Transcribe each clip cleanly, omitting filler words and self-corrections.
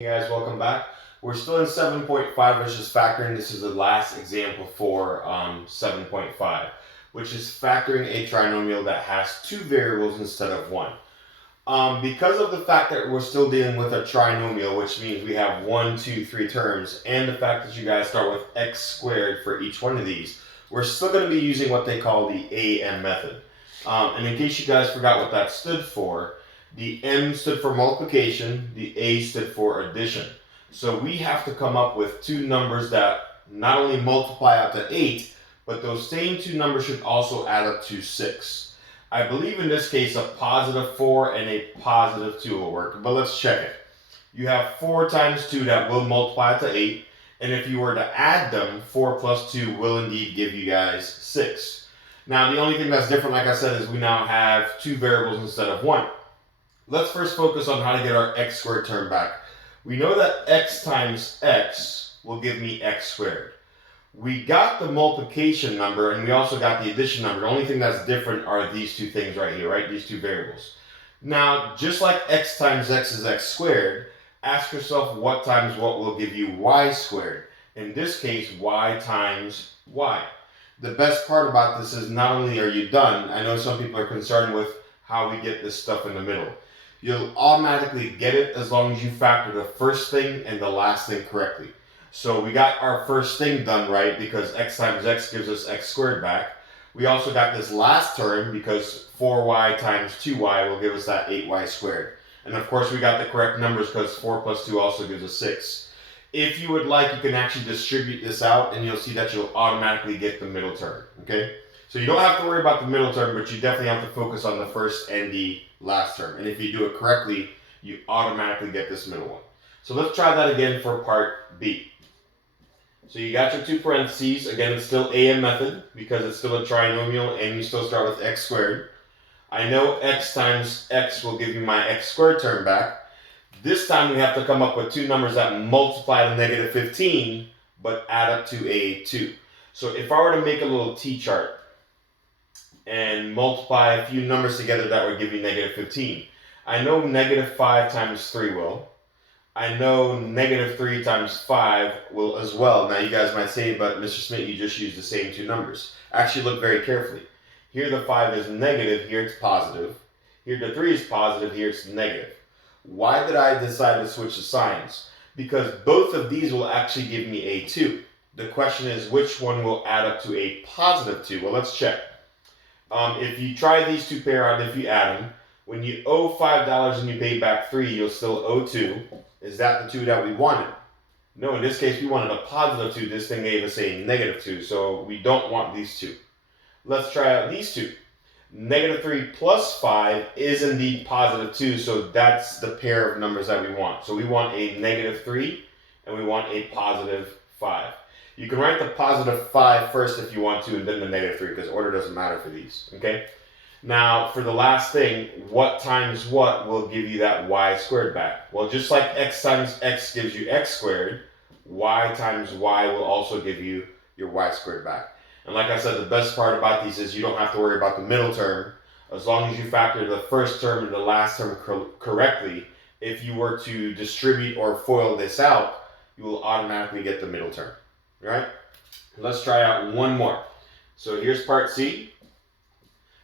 Hey guys, welcome back. We're still in 7.5, which is factoring. This is the last example for 7.5, which is factoring a trinomial that has two variables instead of one. Because of the fact that we're still dealing with a trinomial, which means we have 1, 2, 3 terms, and the fact that you guys start with x squared for each one of these, we're still going to be using what they call the AM method. And in case you guys forgot what that stood for, the M stood for multiplication, the A stood for addition. So we have to come up with two numbers that not only multiply out to 8, but those same two numbers should also add up to 6. I believe in this case a positive 4 and a positive 2 will work, but let's check it. You have 4 times 2 that will multiply to 8, and if you were to add them, 4 plus 2 will indeed give you guys 6. Now the only thing that's different, like I said, is we now have two variables instead of one. Let's first focus on how to get our x squared term back. We know that x times x will give me x squared. We got the multiplication number and we also got the addition number. The only thing that's different are these two things right here, right? These two variables. Now, just like x times x is x squared, ask yourself what times what will give you y squared. In this case, y times y. The best part about this is not only are you done, I know some people are concerned with how we get this stuff in the middle. You'll automatically get it as long as you factor the first thing and the last thing correctly. So we got our first thing done right because x times x gives us x squared back. We also got this last term because 4y times 2y will give us that 8y squared. And of course we got the correct numbers because 4 plus 2 also gives us 6. If you would like, you can actually distribute this out and you'll see that you'll automatically get the middle term, okay? So you don't have to worry about the middle term, but you definitely have to focus on the first and the last term. And if you do it correctly, you automatically get this middle one. So let's try that again for part B. So you got your two parentheses. Again, it's still AM method because it's still a trinomial and you still start with x squared. I know x times x will give you my x squared term back. This time we have to come up with two numbers that multiply to negative 15 but add up to a 2. So if I were to make a little t-chart and multiply a few numbers together that would give you negative 15. I know negative 5 times 3 will. I know negative 3 times 5 will as well. Now you guys might say, but Mr. Smith, you just used the same two numbers. Actually look very carefully. Here the 5 is negative, here it's positive. Here the 3 is positive, here it's negative. Why did I decide to switch the signs? Because both of these will actually give me a 2. The question is which one will add up to a positive 2? Well, let's check. If you try these two pair out, if you add them, when you owe $5 and you pay back 3, you'll still owe 2. Is that the 2 that we wanted? No, in this case, we wanted a positive 2. This thing gave us a negative 2, so we don't want these two. Let's try out these two. Negative 3 plus 5 is indeed positive 2, so that's the pair of numbers that we want. So we want a negative 3 and we want a positive 5. You can write the positive 5 first if you want to, and then the negative 3, because order doesn't matter for these, okay? Now, for the last thing, what times what will give you that y squared back? Well, just like x times x gives you x squared, y times y will also give you your y squared back. And like I said, the best part about these is you don't have to worry about the middle term. As long as you factor the first term and the last term correctly, if you were to distribute or FOIL this out, you will automatically get the middle term. Right? Let's try out one more. So here's part C.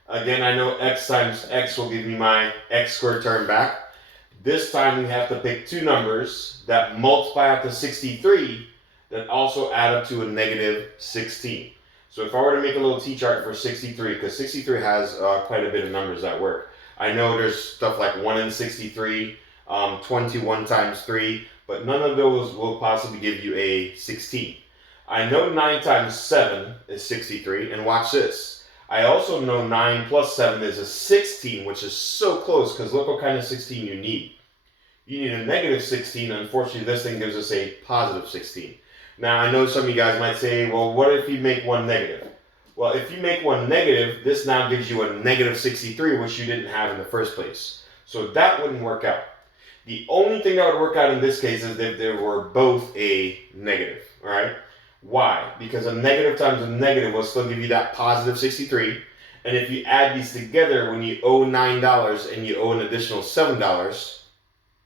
Again, I know x times x will give me my x squared term back. This time we have to pick two numbers that multiply out to 63 that also add up to a negative 16. So if I were to make a little t-chart for 63, because 63 has quite a bit of numbers that work. I know there's stuff like 1 in 63, 21 times 3, but none of those will possibly give you a 16. I know 9 times 7 is 63, and watch this. I also know 9 plus 7 is a 16, which is so close, because look what kind of 16 you need. You need a negative 16, unfortunately this thing gives us a positive 16. Now I know some of you guys might say, well, what if you make one negative? Well, if you make one negative, this now gives you a negative 63, which you didn't have in the first place. So that wouldn't work out. The only thing that would work out in this case is if they were both a negative, all right? Why? Because a negative times a negative will still give you that positive 63. And if you add these together, when you owe $9 and you owe an additional $7,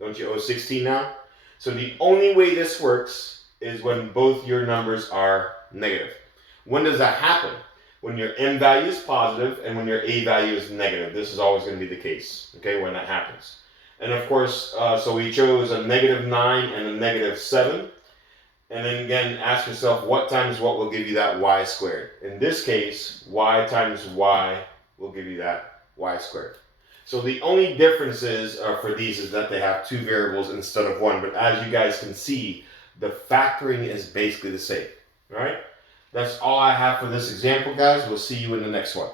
don't you owe 16 now? So the only way this works is when both your numbers are negative. When does that happen? When your m value is positive and when your a value is negative. This is always going to be the case, okay, when that happens. And of course, so we chose a -9 and a -7. And then again, ask yourself, what times what will give you that y squared? In this case, y times y will give you that y squared. So the only differences for these is that they have two variables instead of one. But as you guys can see, the factoring is basically the same. All right? That's all I have for this example, guys. We'll see you in the next one.